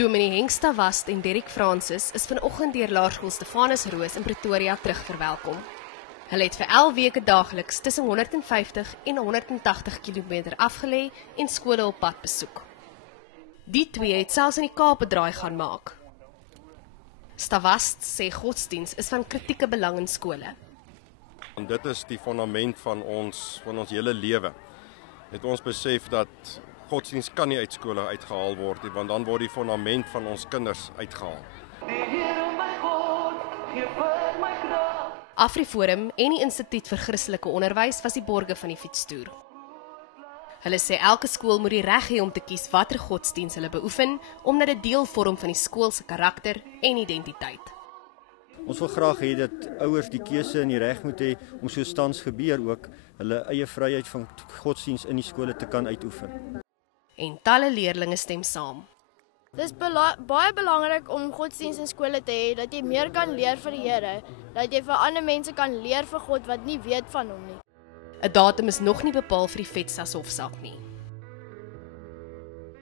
Dominee Henk Stavast en Derek Francis is vanoggend deur Laerskool Stefanus Roos in Pretoria terugverwelkom. Hulle het vir 11 weke daagliks tussen 150 en 180 km afgelê en skole op pad besoek. Die twee het selfs in die Kaap 'n draai gaan maak. Stavast sê godsdiens is van kritieke belang in skole. En dit is die fundament van ons hele lewe. Het ons besef dat godsdiens kan nie uit skole uitgehaal word nie, want dan word die fundament van ons kinders uitgehaal. AfriForum en die Instituut vir Christelike Onderwys was die borge van die fietstoer. Hulle sê elke skool moet die reg hê om te kies watter godsdiens hulle beoefen, omdat dit deel vorm van die skool se karakter en identiteit. Ons wil graag hê dat ouers die keuse en die reg moet hê om soos tans gebeur ook hulle eie vryheid van godsdiens in die skole te kan uitoefen. En talle leerdlinge stem saam. Dit is baie belangrik om godsdiens in skole te hê, dat jy meer kan leer vir die Here, dat jy vir ander mense kan leer vir God wat nie weet van hom nie. 'n Datum is nog nie bepaal vir die Vetsas hofsaak nie.